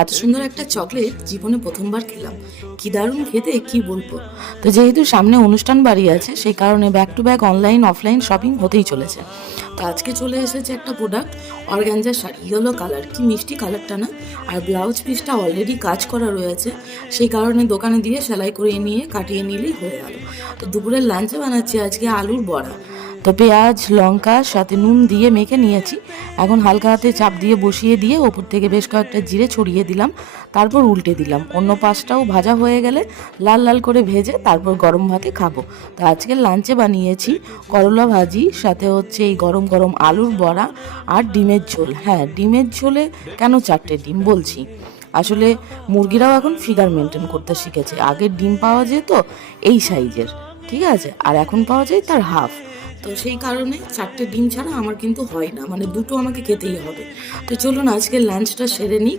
এত সুন্দর একটা চকলেট জীবনে প্রথমবার খেলাম, কি দারুণ খেতে, কি বলবো। তো যেহেতু সামনে অনুষ্ঠান বাড়ি আছে, সেই কারণে back to back online offline shopping হতেই চলেছে। তো আজকে চলে এসেছে একটা product, organza sari, yellow colour, কি মিষ্টি কালারটা না। আর ব্লাউজ পিসটা অলরেডি কাজ করা রয়েছে, সেই কারণে দোকানে দিয়ে সেলাই করে নিয়ে কাটিয়ে নিলেই হয়ে গেল। তো দুপুরের লাঞ্চে বানাচ্ছি আজকে আলুর বড়া। তো পেঁয়াজ লঙ্কা সাথে নুন দিয়ে মেখে নিয়েছি। এখন হালকা হাতে চাপ দিয়ে বসিয়ে দিয়ে ওপর থেকে বেশ কয়েকটা জিরে ছড়িয়ে দিলাম, তারপর উল্টে দিলাম। অন্য পাশটাও ভাজা হয়ে গেলে লাল লাল করে ভেজে তারপর গরম ভাতে খাবো। তো আজকে লাঞ্চে বানিয়েছি করলা ভাজি, সাথে হচ্ছে এই গরম গরম আলুর বড়া আর ডিমের ঝোল। হ্যাঁ, ডিমের ঝোলে কেন 4টে ডিম বলছি, আসলে মুরগিরাও এখন ফিগার মেনটেন করতে শিখেছে। আগে ডিম পাওয়া যেত এই সাইজের, ঠিক আছে, আর এখন পাওয়া যায় তার হাফ। তো সেই কারণে 4টে ডিম ছাড়া আমার কিন্তু হয় না, মানে দুটো আমাকে খেতেই হবে। তো চলুন আজকে লাঞ্চটা সেরে নিই।